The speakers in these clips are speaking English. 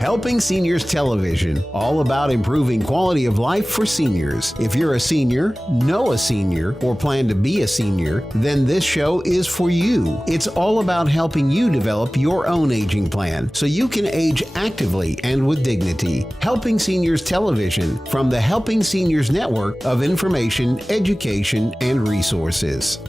Helping Seniors Television, all about improving quality of life for seniors. If you're a senior, know a senior, or plan to be a senior, then this show is for you. It's all about helping you develop your own aging plan so you can age actively and with dignity. Helping Seniors Television from the Helping Seniors Network of information, education, and resources.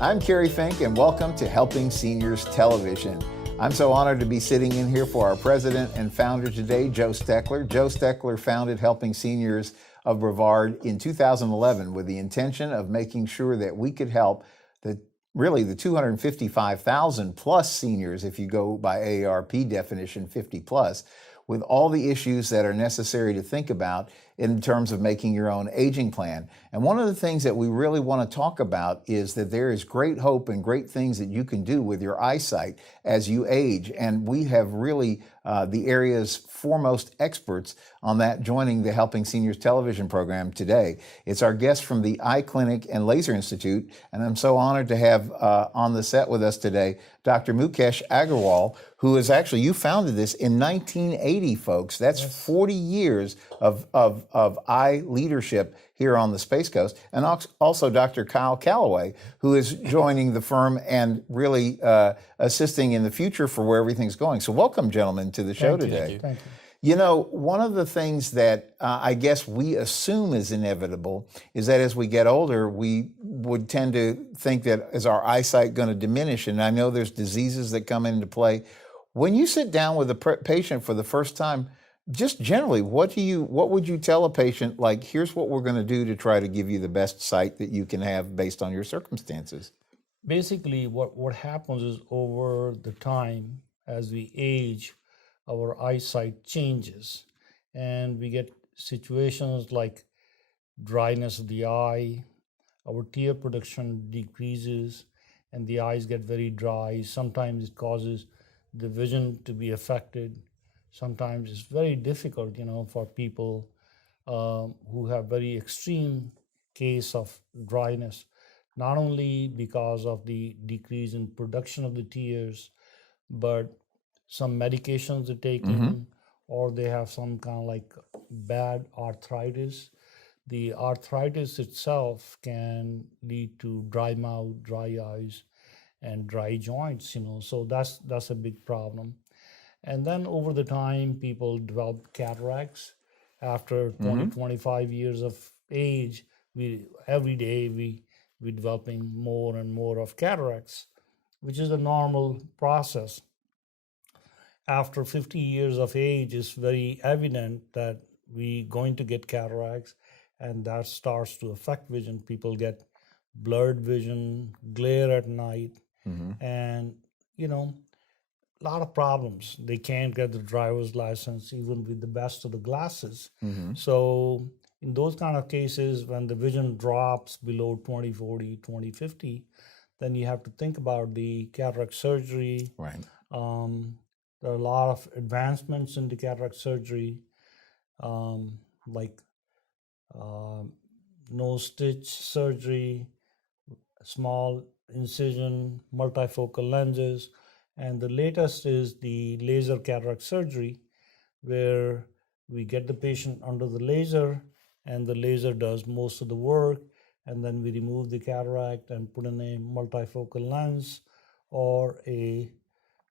I'm Kerry Fink, and welcome to Helping Seniors Television. I'm so honored to be sitting in here for our president and founder today, Joe Steckler. Joe Steckler founded Helping Seniors of Brevard in 2011 with the intention of making sure that we could help the 255,000 plus seniors, if you go by AARP definition, 50 plus, with all the issues that are necessary to think about in terms of making your own aging plan. And one of the things that we really want to talk about is that there is great hope and great things that you can do with your eyesight as you age. And we have really the area's foremost experts on that joining the Helping Seniors television program today. It's our guest from the Eye Clinic and Laser Institute, and I'm so honored to have on the set with us today Dr. Mukesh Aggarwal, who is actually, you founded this in 1980, folks. That's 40 years of eye leadership here on the Space Coast. And also Dr. Kyle Callaway, who is joining the firm and really assisting in the future for where everything's going. So welcome, gentlemen, to the show today. Thank you. You know, one of the things that I guess we assume is inevitable is that as we get older, we would tend to think that is our eyesight going to diminish? And I know there's diseases that come into play. When you sit down with a patient for the first time, just generally, what would you tell a patient, like, here's what we're going to do to try to give you the best sight that you can have based on your circumstances? Basically, what happens is over the time, as we age, our eyesight changes, and we get situations like dryness of the eye, our tear production decreases, and the eyes get very dry. Sometimes it causes the vision to be affected. Sometimes it's very difficult, for people who have very extreme case of dryness, not only because of the decrease in production of the tears, but some medications they're taking, or they have some kind of like bad arthritis. The arthritis itself can lead to dry mouth, dry eyes, and dry joints, so that's a big problem. And then over the time, people develop cataracts. After 25 years of age, every day we're developing more and more of cataracts, which is a normal process. After 50 years of age, it's very evident that we're going to get cataracts, and that starts to affect vision. People get blurred vision, glare at night, and, a lot of problems. They can't get the driver's license even with the best of the glasses. So in those kind of cases, when the vision drops below 20/40, 20/50, then you have to think about the cataract surgery. Right. There are a lot of advancements in the cataract surgery, like no stitch surgery, small incision, multifocal lenses, and the latest is the laser cataract surgery, where we get the patient under the laser, and the laser does most of the work, and then we remove the cataract and put in a multifocal lens or a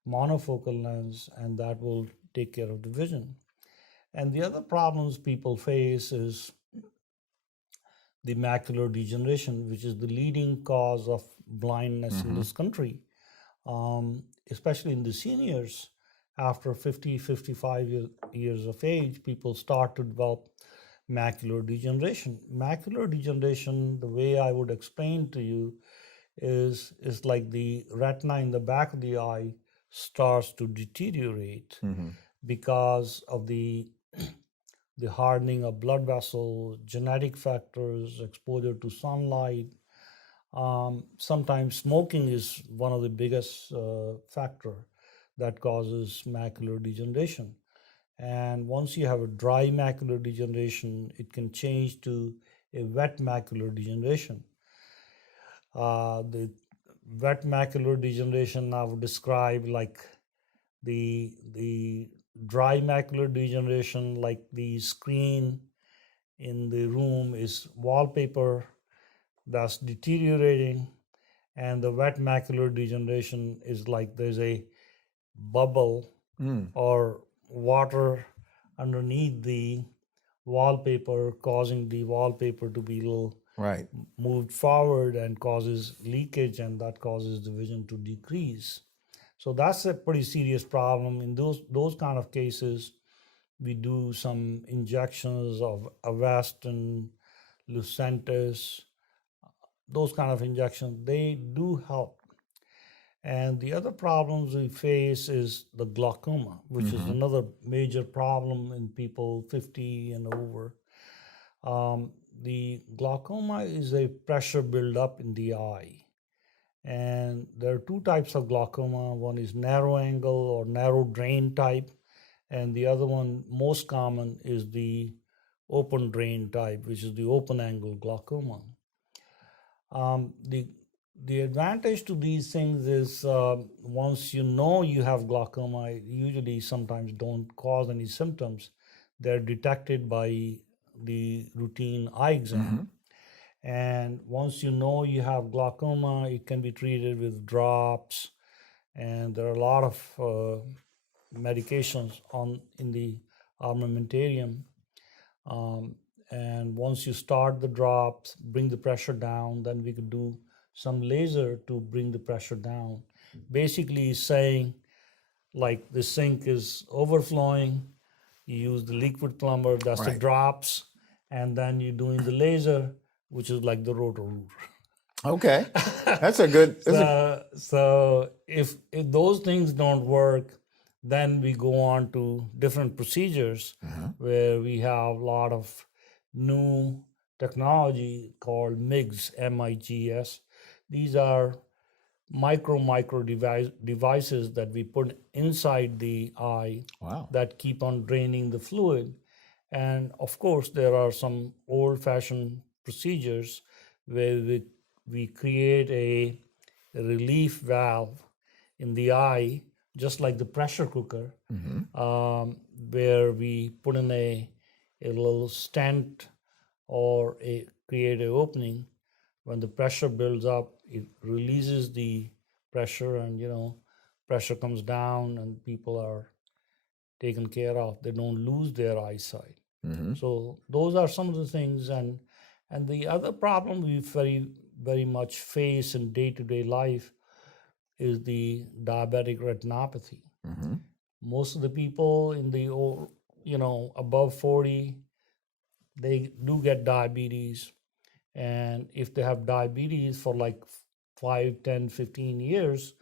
monofocal lens, and that will take care of the vision. And the other problems people face is the macular degeneration, which is the leading cause of blindness in this country, especially in the seniors. After 50, 55 years of age, people start to develop macular degeneration. Macular degeneration, the way I would explain to you, is like the retina in the back of the eye starts to deteriorate because of the hardening of blood vessels, genetic factors, exposure to sunlight. Sometimes smoking is one of the biggest factor that causes macular degeneration. And once you have a dry macular degeneration, it can change to a wet macular degeneration. The wet macular degeneration I would describe like the dry macular degeneration, like the screen in the room is wallpaper that's deteriorating, and the wet macular degeneration is like there's a bubble or water underneath the wallpaper, causing the wallpaper to be a little Right. moved forward and causes leakage, and that causes the vision to decrease. So that's a pretty serious problem. In those kind of cases, we do some injections of Avastin, Lucentis, those kind of injections. They do help. And the other problems we face is the glaucoma, which is another major problem in people 50 and over. The glaucoma is a pressure buildup in the eye. And there are two types of glaucoma. One is narrow angle or narrow drain type, and the other one, most common, is the open drain type, which is the open angle glaucoma. The advantage to these things is once you know you have glaucoma, it usually sometimes don't cause any symptoms. They're detected by the routine eye exam. And once you know you have glaucoma, it can be treated with drops, and there are a lot of medications in the armamentarium. And once you start the drops, bring the pressure down, then we could do some laser to bring the pressure down. Basically saying, like, the sink is overflowing, you use the liquid plumber, that's the drops, and then you're doing the laser, which is like the roto-rooter. Okay. That's a good. So if those things don't work, then we go on to different procedures where we have a lot of new technology called MIGS, M-I-G-S. These are micro devices that we put inside the eye that keep on draining the fluid. And of course, there are some old-fashioned procedures where we create a relief valve in the eye, just like the pressure cooker, where we put in a little stent or create an opening. When the pressure builds up, it releases the pressure, and pressure comes down, and people are taken care of. They don't lose their eyesight. So those are some of the things, and the other problem we very much face in day-to-day life is the diabetic retinopathy. Most of the people in the above 40, they do get diabetes, and if they have diabetes for like 5, 10, 15 years,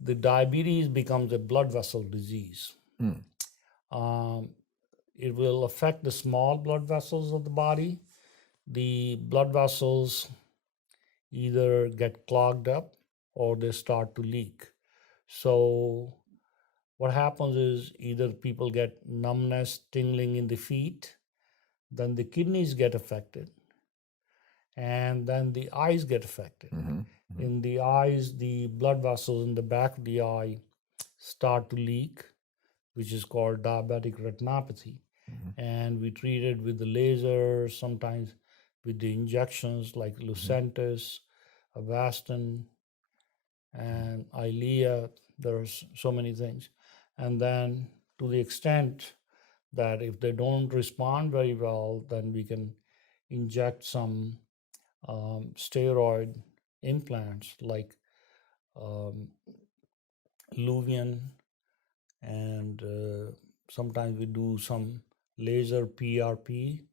the diabetes becomes a blood vessel disease. It will affect the small blood vessels of the body. The blood vessels either get clogged up or they start to leak. So what happens is either people get numbness, tingling in the feet, then the kidneys get affected, and then the eyes get affected. In the eyes, the blood vessels in the back of the eye start to leak, which is called diabetic retinopathy. And we treat it with the laser, sometimes with the injections like Lucentis, Avastin, and Eylea. There's so many things. And then to the extent that if they don't respond very well, then we can inject some steroid implants like Luvian, and sometimes we do some laser PRP,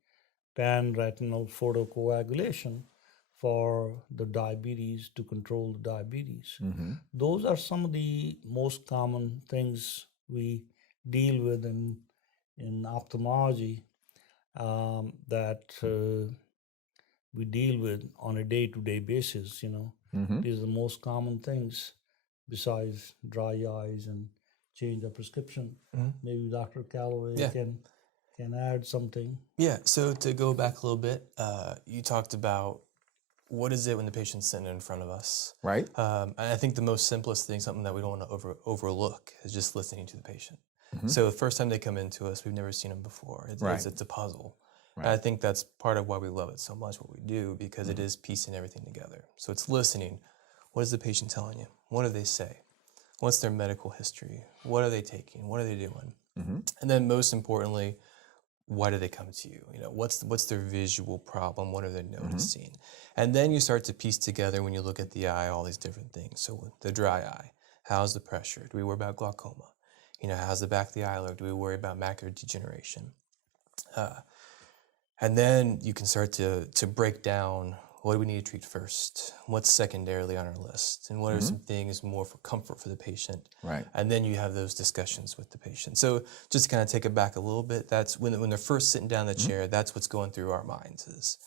pan-retinal photocoagulation, for the diabetes, to control the diabetes. Those are some of the most common things we deal with in ophthalmology that we deal with on a day-to-day basis. These are the most common things besides dry eyes and change of prescription. Maybe Dr. Callaway can add something. Yeah, so to go back a little bit, you talked about what is it when the patient's sitting in front of us? Right. And I think the most simplest thing, something that we don't want to overlook, is just listening to the patient. Mm-hmm. So the first time they come into us, we've never seen them before. It's a puzzle. Right. And I think that's part of why we love it so much, what we do, because it is piecing everything together. So it's listening. What is the patient telling you? What do they say? What's their medical history? What are they taking? What are they doing? Mm-hmm. And then most importantly, why do they come to you? You know, what's their visual problem? What are they noticing? And then you start to piece together, when you look at the eye, all these different things. So the dry eye, how's the pressure? Do we worry about glaucoma? You know, how's the back of the eye look? Do we worry about macular degeneration? And then you can start to break down, what do we need to treat first? What's secondarily on our list? And what are some things more for comfort for the patient? Right. And then you have those discussions with the patient. So just to kind of take it back a little bit, that's when they're first sitting down in the chair, that's what's going through our minds is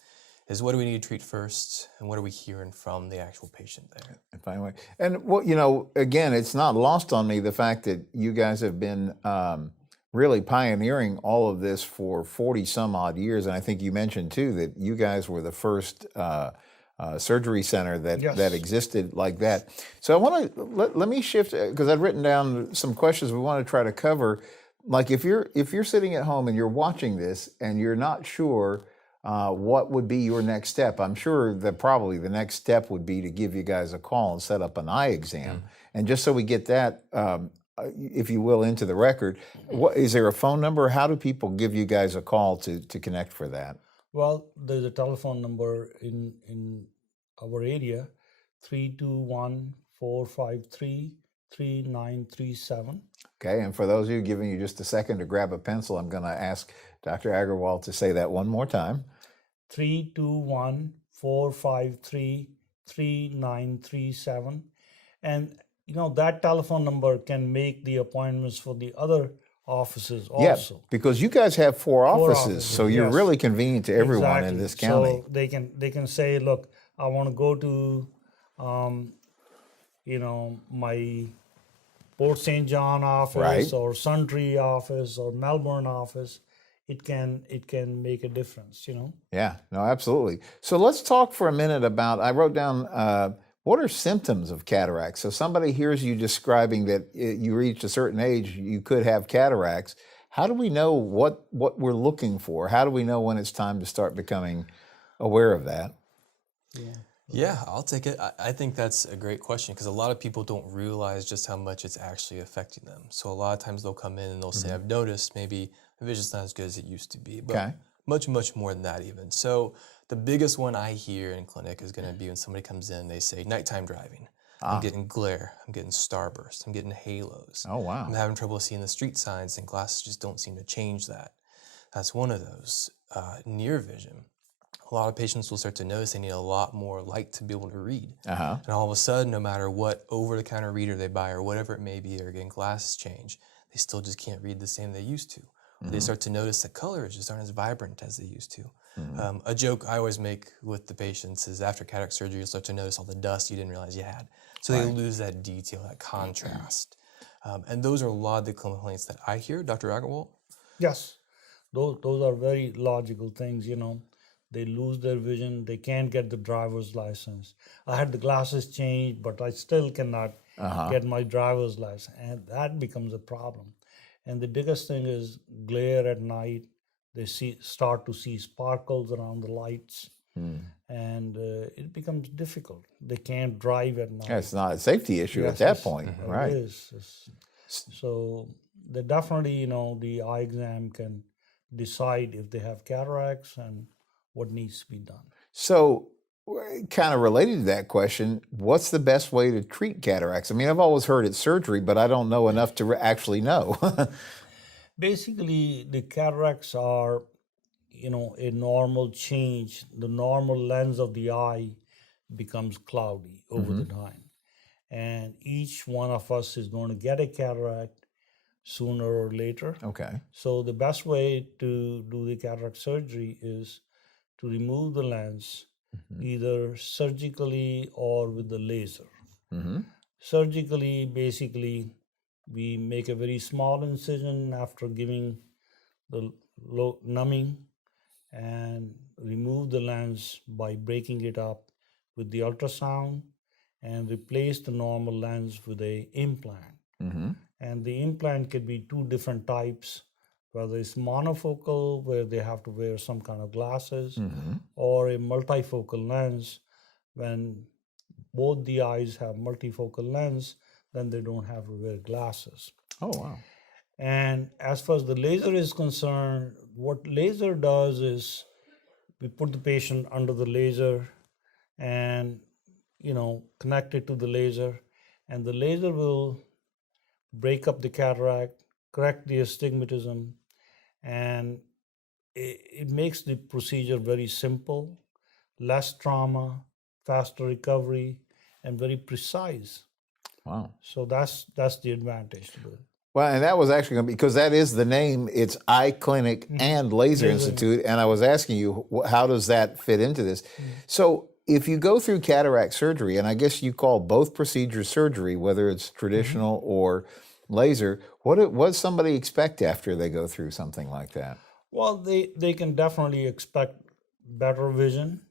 what do we need to treat first, and what are we hearing from the actual patient there? And finally, and what, you know, again, it's not lost on me the fact that you guys have been really pioneering all of this for 40 some odd years. And I think you mentioned too that you guys were the first surgery center that existed like that. So I want to let me shift, because I've written down some questions we want to try to cover. Like if you're sitting at home and you're watching this and you're not sure what would be your next step, I'm sure that probably the next step would be to give you guys a call and set up an eye exam. And just so we get that, if you will, into the record, is there a phone number? How do people give you guys a call to connect for that? Well, there's a telephone number in our area, 321-453-3937. Okay, and for those of you, giving you just a second to grab a pencil, I'm going to ask Dr. Aggarwal to say that one more time. 321-453-3937. And you know, that telephone number can make the appointments for the other offices also. Yeah, because you guys have four offices, so you're really convenient to everyone in this county. So they can say, look, I want to go to, you know, my Port St. John office or Sundry office or Melbourne office. It can make a difference, you know. Yeah, no, absolutely. So let's talk for a minute about, I wrote down, what are symptoms of cataracts? So somebody hears you describing that you reached a certain age, you could have cataracts. How do we know what we're looking for? How do we know when it's time to start becoming aware of that? Yeah, I'll take it. I think that's a great question, because a lot of people don't realize just how much it's actually affecting them. So a lot of times they'll come in and they'll say, I've noticed maybe the vision's not as good as it used to be, but much more than that even. So the biggest one I hear in clinic is going to be when somebody comes in, they say, nighttime driving. I'm getting glare, I'm getting starburst, I'm getting halos. Oh, wow. I'm having trouble seeing the street signs, and glasses just don't seem to change that. That's one of those. Near vision. A lot of patients will start to notice they need a lot more light to be able to read. And all of a sudden, no matter what over-the-counter reader they buy or whatever it may be, they're getting glasses changed, they still just can't read the same they used to. They start to notice that colors just aren't as vibrant as they used to. A joke I always make with the patients is after cataract surgery, you start to notice all the dust you didn't realize you had. So they lose that detail, that contrast. And those are a lot of the complaints that I hear. Dr. Aggarwal? Yes, those are very logical things, you know. They lose their vision, they can't get the driver's license. I had the glasses changed, but I still cannot get my driver's license, and that becomes a problem. And the biggest thing is glare at night. They start to see sparkles around the lights, and it becomes difficult. They can't drive at night. Yeah, it's not a safety issue at that point, right? It is. So they definitely, you know, the eye exam can decide if they have cataracts and what needs to be done. So kind of related to that question, what's the best way to treat cataracts? I mean, I've always heard it's surgery, but I don't know enough to actually know. Basically, the cataracts are, you know, a normal change. The normal lens of the eye becomes cloudy over the time. And each one of us is going to get a cataract sooner or later. Okay. So the best way to do the cataract surgery is to remove the lens, either surgically or with the laser. Surgically, basically, we make a very small incision after giving the numbing and remove the lens by breaking it up with the ultrasound and replace the normal lens with a implant. And the implant could be two different types, whether it's monofocal, where they have to wear some kind of glasses, or a multifocal lens. When both the eyes have multifocal lens, then they don't have to wear glasses. Oh, wow. And as far as the laser is concerned, what laser does is we put the patient under the laser and, connect it to the laser, and the laser will break up the cataract, correct the astigmatism, and it makes the procedure very simple, less trauma, faster recovery, and very precise. Wow. So that's the advantage to it. Well, and that was actually going to be, because that is the name, it's Eye Clinic and Laser Institute, and I was asking you, how does that fit into this? So if you go through cataract surgery, and I guess you call both procedures surgery, whether it's traditional or laser, what does somebody expect after they go through something like that? Well, they can definitely expect better vision,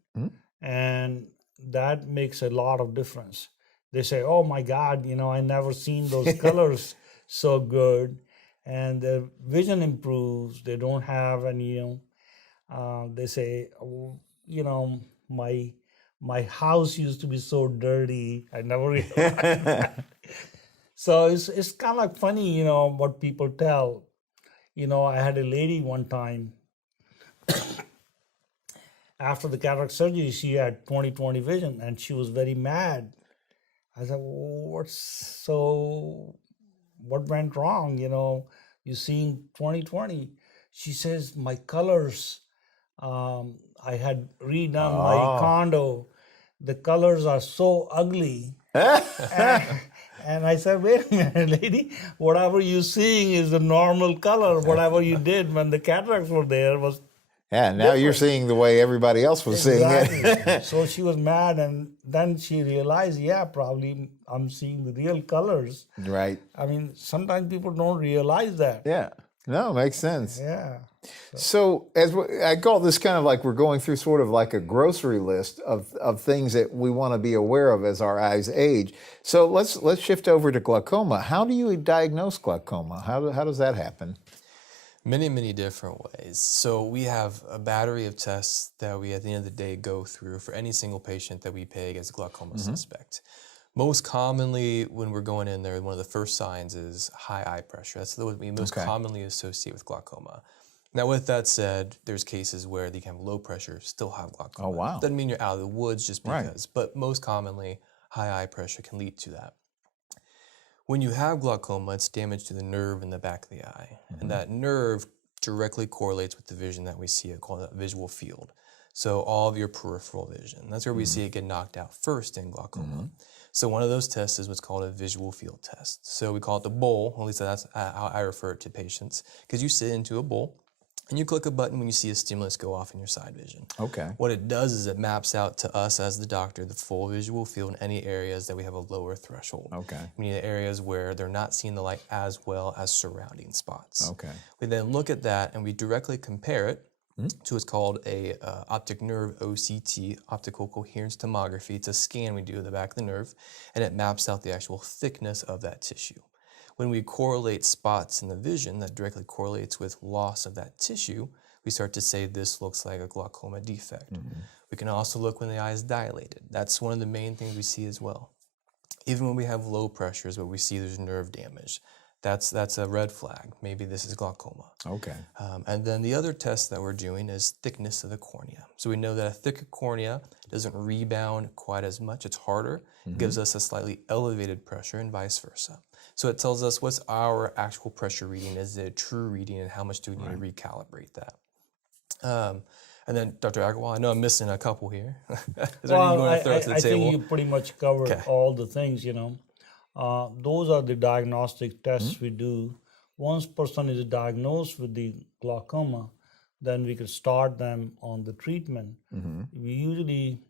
and that makes a lot of difference. They say, oh my God, I never seen those colors so good, and their vision improves. They don't have any, they say, oh, my house used to be so dirty. I never realized that. So it's kind of like funny, what people tell. I had a lady one time, after the cataract surgery, she had 20/20 vision, and she was very mad. I said, what went wrong? You seen 20/20. She says, my colors, I had redone my condo. The colors are so ugly. And I said, wait a minute, lady, whatever you're seeing is the normal color. Whatever you did when the cataracts were there was now different. You're seeing the way everybody else was seeing it. So she was mad, and then she realized, probably I'm seeing the real colors. Right. I mean, sometimes people don't realize that. Yeah. No, makes sense. Yeah. So I call this kind of like we're going through sort of like a grocery list of things that we want to be aware of as our eyes age. So let's shift over to glaucoma. How do you diagnose glaucoma? How does that happen? Many, many different ways. So we have a battery of tests that we, at the end of the day, go through for any single patient that we peg as a glaucoma suspect. Most commonly, when we're going in there, one of the first signs is high eye pressure. That's what we most commonly associate with glaucoma. Now, with that said, there's cases where you can have low pressure, still have glaucoma. Oh, wow. Doesn't mean you're out of the woods just because, but most commonly, high eye pressure can lead to that. When you have glaucoma, it's damage to the nerve in the back of the eye. And that nerve directly correlates with the vision that we see. It's called a visual field. So all of your peripheral vision. That's where we see it get knocked out first in glaucoma. So one of those tests is what's called a visual field test. So we call it the bowl, at least that's how I refer it to patients, because you sit into a bowl and you click a button when you see a stimulus go off in your side vision. Okay. What it does is it maps out to us as the doctor the full visual field in any areas that we have a lower threshold. Okay. Meaning the areas where they're not seeing the light as well as surrounding spots. Okay. We then look at that and we directly compare it to what's called a optic nerve OCT, optical coherence tomography. It's a scan we do of the back of the nerve, and it maps out the actual thickness of that tissue. When we correlate spots in the vision that directly correlates with loss of that tissue, we start to say this looks like a glaucoma defect. We can also look when the eye is dilated. That's one of the main things we see as well. Even when we have low pressures, where we see there's nerve damage, that's a red flag. Maybe this is glaucoma. Okay. And then the other test that we're doing is thickness of the cornea. So we know that a thicker cornea doesn't rebound quite as much. It's harder. It gives us a slightly elevated pressure and vice versa. So it tells us what's our actual pressure reading. Is it a true reading, and how much do we need to recalibrate that? And then, Dr. Aggarwal, I know I'm missing a couple here. Is there anything you want to throw to the I table? think you pretty much covered all the things, Those are the diagnostic tests we do. Once person is diagnosed with the glaucoma, then we could start them on the treatment. We usually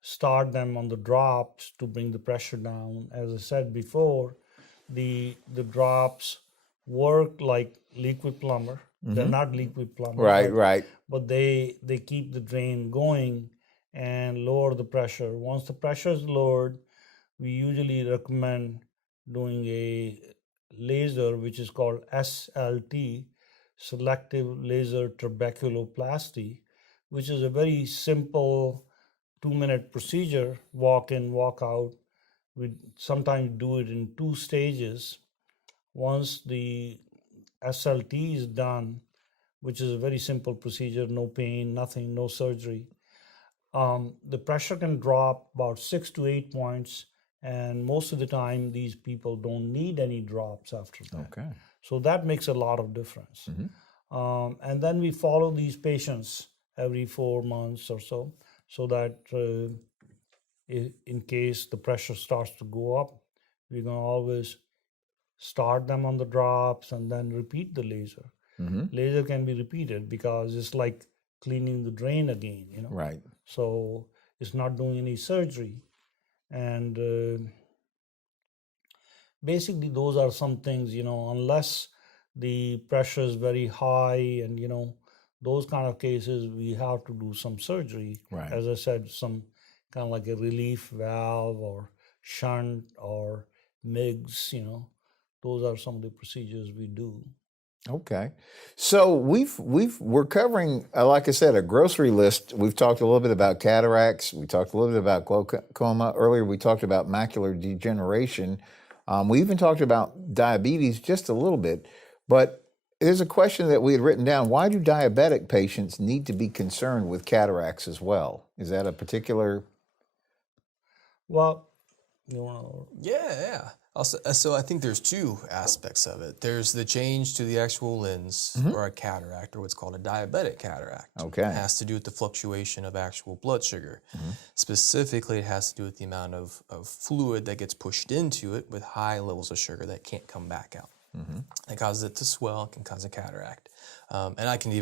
start them on the drops to bring the pressure down. As I said before, the drops work like liquid plumber. They're not liquid plumber. Right. But they keep the drain going, and lower the pressure. Once the pressure is lowered, we usually recommend doing a laser, which is called SLT, selective laser trabeculoplasty, which is a very simple 2-minute procedure, walk in, walk out. We sometimes do it in 2 stages. Once the SLT is done, which is a very simple procedure, no pain, nothing, no surgery, the pressure can drop about 6 to 8 points, and most of the time these people don't need any drops after that. Okay. So that makes a lot of difference. And then we follow these patients every 4 months or so that in case the pressure starts to go up, we're going to always start them on the drops and then repeat the laser. Laser can be repeated because it's like cleaning the drain again, you know. Right. So it's not doing any surgery. And basically those are some things, you know, unless the pressure is very high and, you know, those kind of cases, we have to do some surgery. Right. As I said, some kind of like a relief valve or shunt or MIGS, you know, those are some of the procedures we do. Okay. So we're covering, like I said, a grocery list. We've talked a little bit about cataracts. We talked a little bit about glaucoma. Earlier we talked about macular degeneration. We even talked about diabetes just a little bit. But there's a question that we had written down. Why do diabetic patients need to be concerned with cataracts as well? Is that a particular... Well, you want to... Yeah. Also, so I think there's 2 aspects of it. There's the change to the actual lens or a cataract, or what's called a diabetic cataract. Okay. It has to do with the fluctuation of actual blood sugar. Specifically, it has to do with the amount of fluid that gets pushed into it with high levels of sugar that can't come back out. It causes it to swell, it can cause a cataract. And I can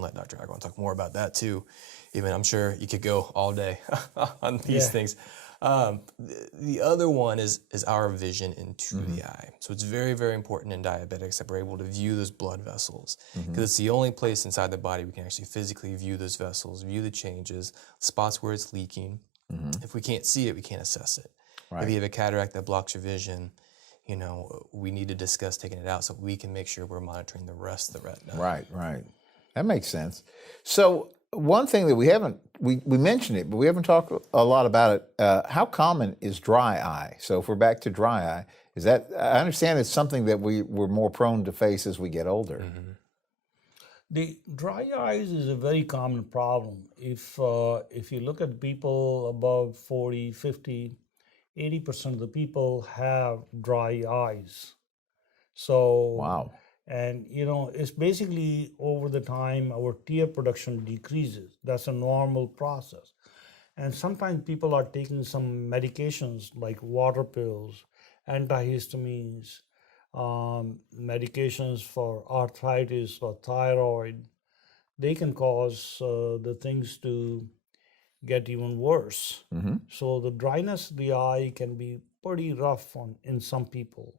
let Dr. Aggarwal talk more about that too. Even I'm sure you could go all day on these things. The other one is our vision into the eye. So it's very, very important in diabetics that we're able to view those blood vessels, because it's the only place inside the body we can actually physically view those vessels, view the changes, spots where it's leaking. If we can't see it, we can't assess it. If you have a cataract that blocks your vision, you know, we need to discuss taking it out so we can make sure we're monitoring the rest of the retina. Right. That makes sense. So one thing that we mentioned it, but we haven't talked a lot about it. How common is dry eye? So if we're back to dry eye, is that, I understand it's something that we're more prone to face as we get older. The dry eyes is a very common problem. If you look at people above 40, 50, 80% of the people have dry eyes. So, wow. And, you know, it's basically over the time our tear production decreases. That's a normal process. And sometimes people are taking some medications like water pills, antihistamines, medications for arthritis or thyroid. They can cause the things to get even worse. So the dryness of the eye can be pretty rough in some people,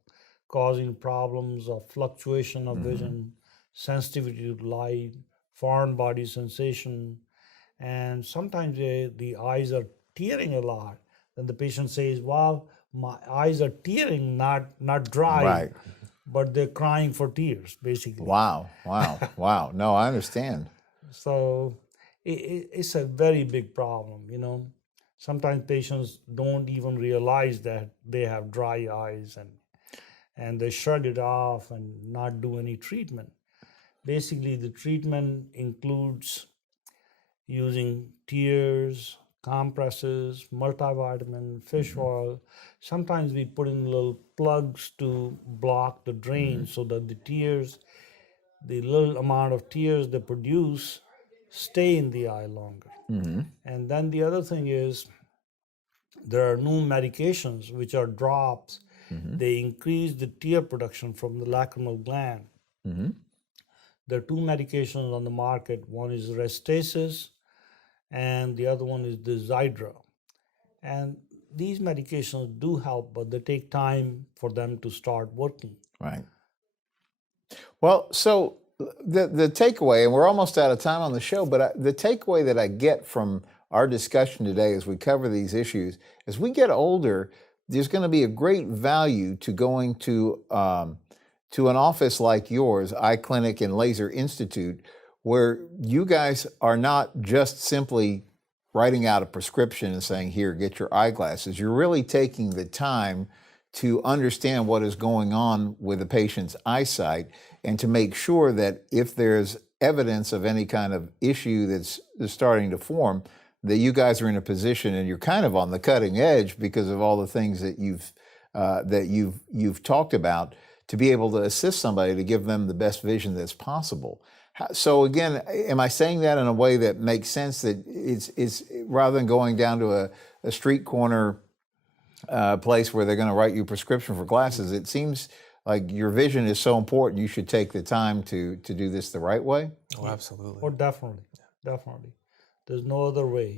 causing problems of fluctuation of vision, sensitivity to light, foreign body sensation, and sometimes the eyes are tearing a lot. Then the patient says, well, my eyes are tearing, not dry, but they're crying for tears, basically. Wow. No, I understand. So it's a very big problem, you know. Sometimes patients don't even realize that they have dry eyes and they shrug it off and not do any treatment. Basically, the treatment includes using tears, compresses, multivitamin, fish oil. Sometimes we put in little plugs to block the drain so that the tears, the little amount of tears they produce, stay in the eye longer. And then the other thing is there are new medications which are drops. They increase the tear production from the lacrimal gland. There are 2 medications on the market. One is Restasis and the other one is the Xiidra. And these medications do help, but they take time for them to start working. Right. Well, so the takeaway, and we're almost out of time on the show, but the takeaway that I get from our discussion today as we cover these issues. As we get older, there's going to be a great value to going to an office like yours, Eye Clinic and Laser Institute, where you guys are not just simply writing out a prescription and saying, here, get your eyeglasses. You're really taking the time to understand what is going on with the patient's eyesight and to make sure that if there's evidence of any kind of issue that's starting to form, that you guys are in a position and you're kind of on the cutting edge because of all the things that you've talked about to be able to assist somebody to give them the best vision that's possible. So again, am I saying that in a way that makes sense, that it's rather than going down to a street corner place where they're going to write you a prescription for glasses, it seems like your vision is so important you should take the time to do this the right way? Oh, absolutely. Oh, definitely. There's no other way,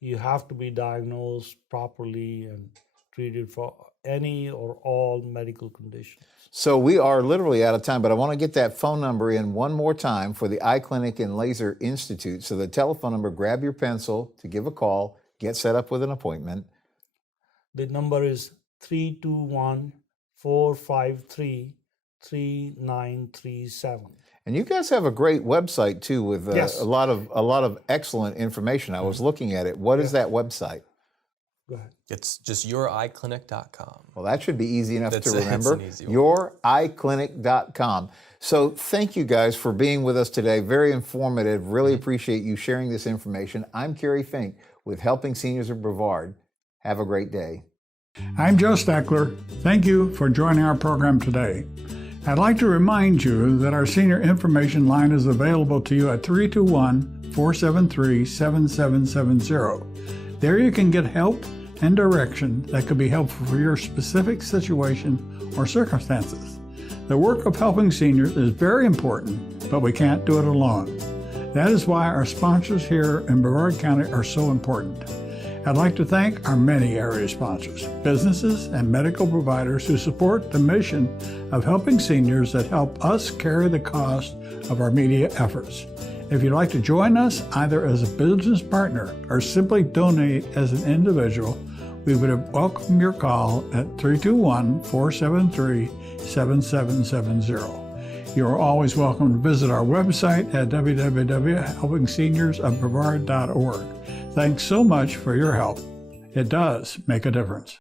You have to be diagnosed properly and treated for any or all medical conditions. So we are literally out of time, but I want to get that phone number in one more time for the Eye Clinic and Laser Institute. So the telephone number, grab your pencil to give a call, get set up with an appointment. The number is 321-453-3937. And you guys have a great website too, with Yes. a lot of excellent information. I was looking at it. What is that website? Go ahead. It's just youreyeclinic.com. Well, that should be easy enough to It's remember. an easy one. Youreyeclinic.com. So thank you guys for being with us today. Very informative. Really appreciate you sharing this information. I'm Kerry Fink with Helping Seniors of Brevard. Have a great day. I'm Joe Steckler. Thank you for joining our program today. I'd like to remind you that our senior information line is available to you at 321-473-7770. There you can get help and direction that could be helpful for your specific situation or circumstances. The work of helping seniors is very important, but we can't do it alone. That is why our sponsors here in Brevard County are so important. I'd like to thank our many area sponsors, businesses, and medical providers who support the mission of helping seniors that help us carry the cost of our media efforts. If you'd like to join us either as a business partner or simply donate as an individual, we would welcome your call at 321-473-7770. You are always welcome to visit our website at www.helpingseniorsofbrevard.org. Thanks so much for your help. It does make a difference.